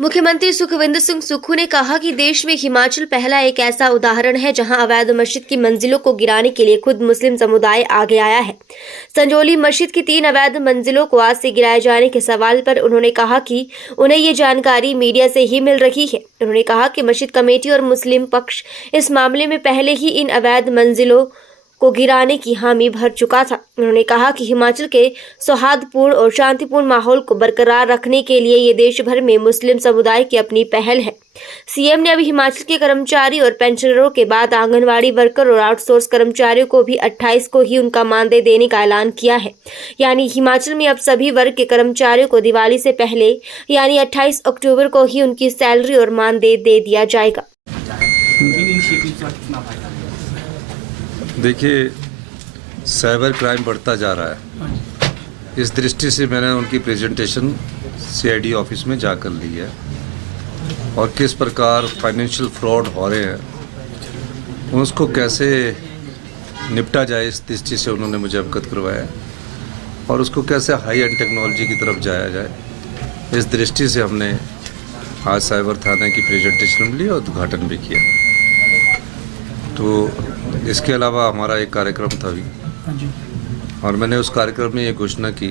मुख्यमंत्री सुखविंदर सिंह सुक्खू ने कहा कि देश में हिमाचल पहला एक ऐसा उदाहरण है जहां अवैध मस्जिद की मंजिलों को गिराने के लिए खुद मुस्लिम समुदाय आगे आया है। संजौली मस्जिद की 3 अवैध मंजिलों को आज से गिराए जाने के सवाल पर उन्होंने कहा कि उन्हें ये जानकारी मीडिया से ही मिल रही है। उन्होंने कहा कि मस्जिद कमेटी और मुस्लिम पक्ष इस मामले में पहले ही इन अवैध मंजिलों को गिराने की हामी भर चुका था। उन्होंने कहा कि हिमाचल के सौहार्दपूर्ण और शांतिपूर्ण माहौल को बरकरार रखने के लिए ये देश भर में मुस्लिम समुदाय की अपनी पहल है। सीएम ने अभी हिमाचल के कर्मचारी और पेंशनरों के बाद आंगनवाड़ी वर्कर और आउटसोर्स कर्मचारियों को भी 28 को ही उनका मानदेय देने का ऐलान किया है। यानी हिमाचल में अब सभी वर्ग के कर्मचारियों को दिवाली से पहले यानी 28 अक्टूबर को ही उनकी सैलरी और मानदेय दे दिया जाएगा। देखिए, साइबर क्राइम बढ़ता जा रहा है। इस दृष्टि से मैंने उनकी प्रेजेंटेशन सीआईडी ऑफिस में जाकर ली है और किस प्रकार फाइनेंशियल फ्रॉड हो रहे हैं उसको कैसे निपटा जाए, इस दृष्टि से उन्होंने मुझे अवगत करवाया और उसको कैसे हाई एंड टेक्नोलॉजी की तरफ जाया जाए, इस दृष्टि से हमने आज साइबर थाने की प्रेजेंटेशन ली और उद्घाटन भी किया। तो इसके अलावा हमारा एक कार्यक्रम था भी और मैंने उस कार्यक्रम में ये घोषणा की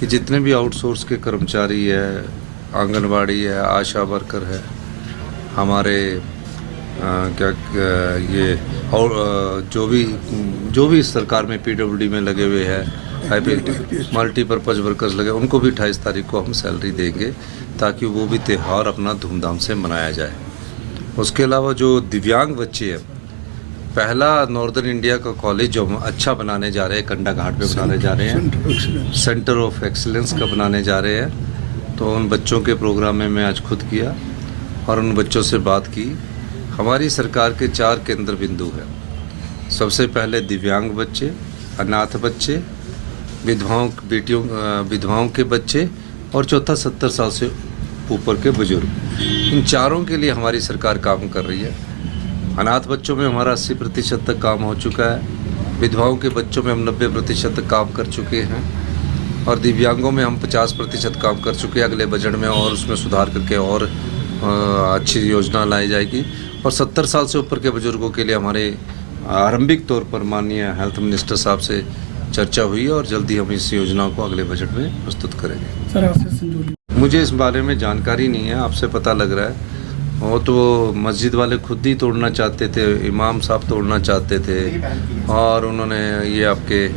कि जितने भी आउटसोर्स के कर्मचारी है, आंगनवाड़ी है, आशा वर्कर है, हमारे ये और जो भी सरकार में पीडब्ल्यूडी में लगे हुए हैं, मल्टीपर्पज़ वर्कर्स लगे, उनको भी 28 तारीख को हम सैलरी देंगे ताकि वो भी त्यौहार अपना धूमधाम से मनाया जाए। उसके अलावा जो दिव्यांग बच्चे हैं, पहला नॉर्दर्न इंडिया का कॉलेज जो हम अच्छा बनाने जा रहे हैं, कंडा घाट पे बनाने जा रहे हैं, सेंटर ऑफ एक्सीलेंस का बनाने जा रहे हैं। तो उन बच्चों के प्रोग्राम में मैं आज खुद किया और उन बच्चों से बात की। हमारी सरकार के 4 केंद्र बिंदु हैं। सबसे पहले दिव्यांग बच्चे, अनाथ बच्चे, विधवाओं के बच्चे और चौथा 70 साल से ऊपर के बुजुर्ग। इन चारों के लिए हमारी सरकार काम कर रही है। अनाथ बच्चों में हमारा 80% तक काम हो चुका है, विधवाओं के बच्चों में हम 90% तक काम कर चुके हैं और दिव्यांगों में हम 50% काम कर चुके हैं। अगले बजट में और उसमें सुधार करके और अच्छी योजना लाई जाएगी। और 70 साल से ऊपर के बुजुर्गों के लिए हमारे आरंभिक तौर पर माननीय हेल्थ मिनिस्टर साहब से चर्चा हुई और जल्दी हम इस योजना को अगले बजट में प्रस्तुत करेंगे। सर, मुझे इस बारे में जानकारी नहीं है, आपसे पता लग रहा है। वो तो मस्जिद वाले खुद ही तोड़ना चाहते थे, इमाम साहब तोड़ना चाहते थे और उन्होंने ये आपके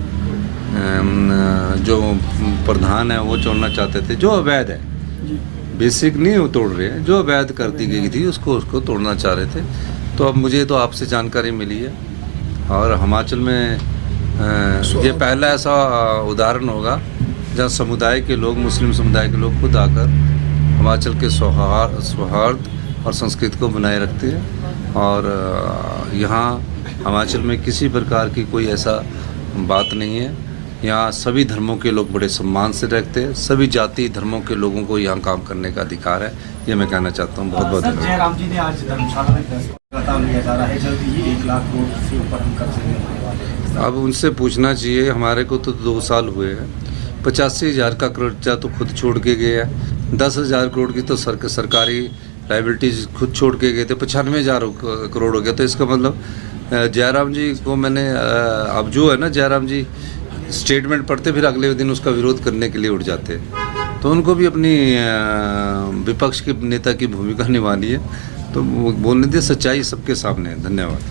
जो प्रधान है वो तोड़ना चाहते थे। जो अवैध है, बेसिक नहीं वो तोड़ रहे हैं, जो अवैध कर दी गई थी उसको तोड़ना चाह रहे थे। तो अब मुझे तो आपसे जानकारी मिली है और हिमाचल में ये पहला ऐसा उदाहरण होगा जहाँ समुदाय के लोग, मुस्लिम समुदाय के लोग खुद आकर हिमाचल के सौहार्द और संस्कृति को बनाए रखते हैं। और यहाँ हिमाचल में किसी प्रकार की कोई ऐसा बात नहीं है। यहाँ सभी धर्मों के लोग बड़े सम्मान से रहते हैं, सभी जाति धर्मों के लोगों को यहाँ काम करने का अधिकार है, ये मैं कहना चाहता हूँ। बहुत बहुत धन्यवाद। जयराम जी ने आज धर्मशाला में लिया जा रहा है, जल्दी ही 1 लाख करोड़ से ऊपर हम कर्ज लेने वाले हैं। अब उनसे पूछना चाहिए, हमारे को तो 2 साल हुए हैं, 85,000 का कर्जा तो खुद छोड़ के गए हैं, 10,000 करोड़ की तो सरकारी लाइबिलिटीज खुद छोड़ के गए थे, 95,000 करोड़ हो गया। तो इसका मतलब जयराम जी को मैंने अब जो है ना, जयराम जी स्टेटमेंट पढ़ते फिर अगले दिन उसका विरोध करने के लिए उठ जाते हैं। तो उनको भी अपनी विपक्ष के नेता की भूमिका निभानी है, तो बोलने दे, सच्चाई सबके सामने है। धन्यवाद।